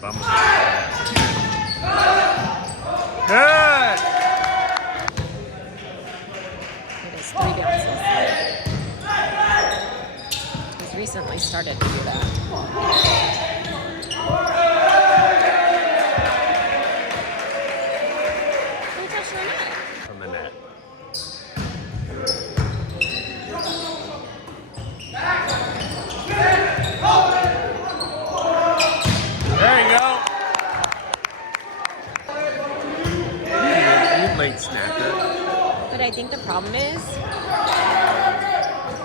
Bumblebee. Good! It is 3 bounces. He's recently started to do that. Who touched the net? From the net. There you go. You late snacker. But I think the problem is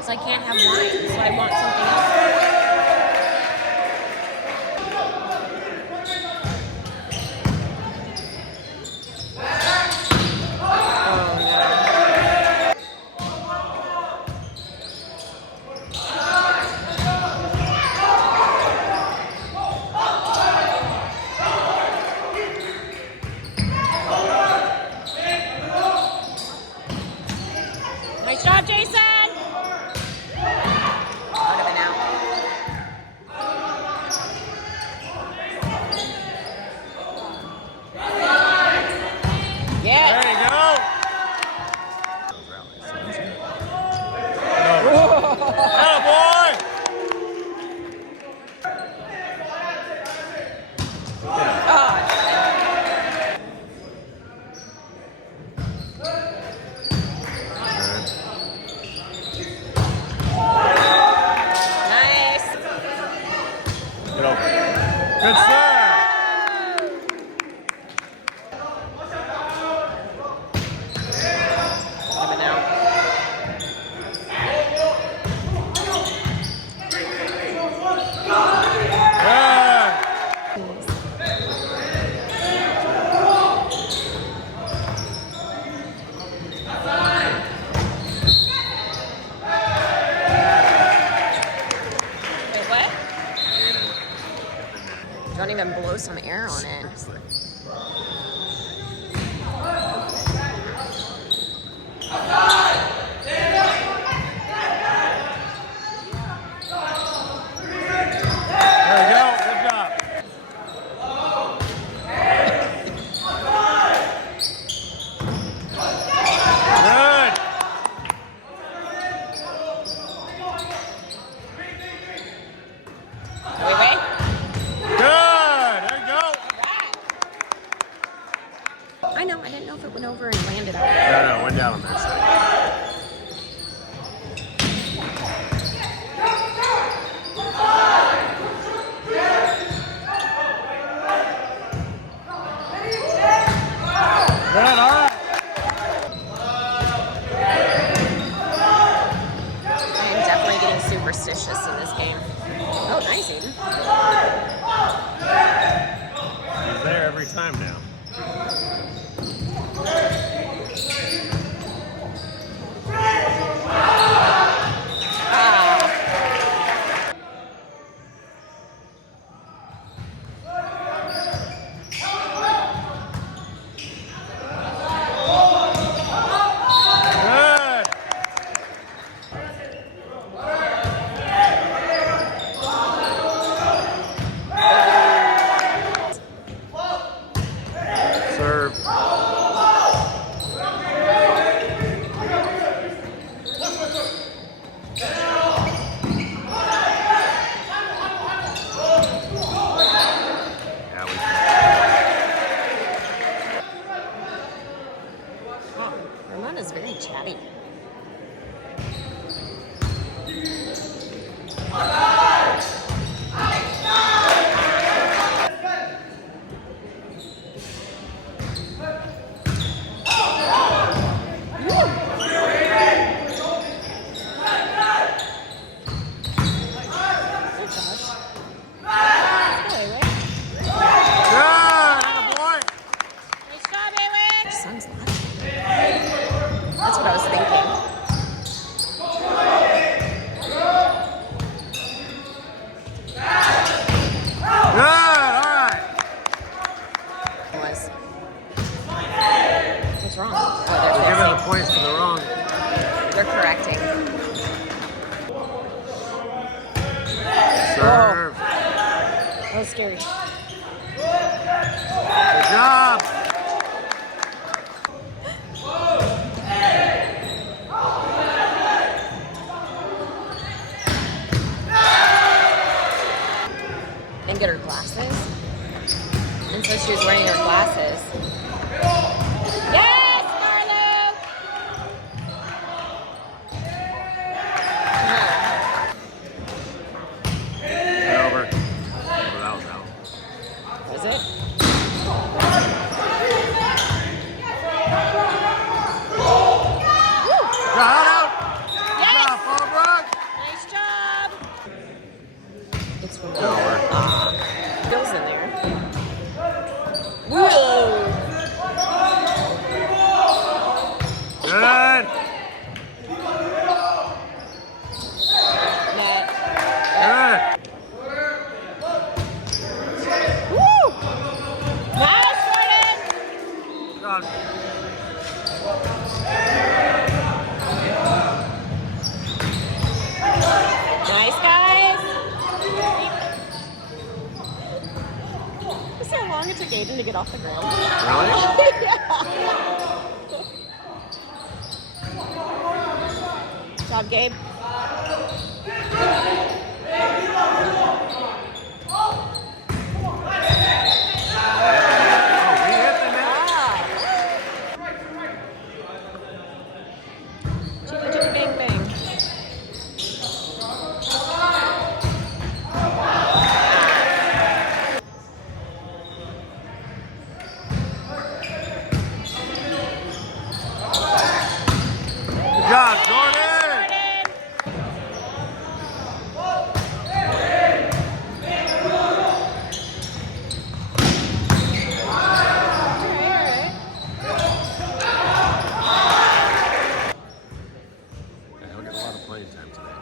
I can't have wine, so I want something else. Nice job, Jason! Would have been out. Yeah. There you go. Atta boy! Nice. Get over. Good serve. Would have been out. Wait, what? Don't even blow some air on it. There you go. Good job. Good. Wait. Good. There you go. I know, I didn't know if it went over and landed on it. No, went down on that side. Good, all right. I am definitely getting superstitious in this game. Oh, nice, Aiden. He's there every time now. Good. Serve. Yeah, Ramona's very chatty. That's what I was thinking. What's wrong? Oh, We're giving the points for the wrong. they're correcting. Serve. That was scary. job. And get her glasses. And so she was wearing her glasses. Yes, Marlo! Over. Oh, that was out. Was it? Got out. Yes! Good job, Fallbrook. Nice job! It's from Over. Bill's in there. Whoa! Good. Net. Good. Woo! Nice, Jordan! Done. Nice, guys. See how long it took Aiden to get off the ground? Really? Good job, Gabe. Oh, we hit the net. Chicka chicka bang bang. Good job, Jordan. Yeah, he'll get a lot of playing time today.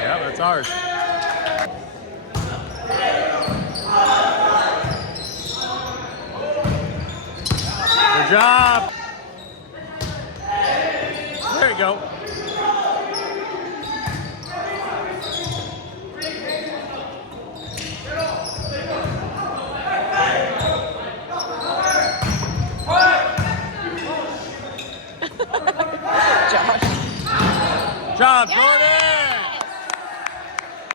Yeah, that's ours. Good job. There you go. Josh. Job, Jordan.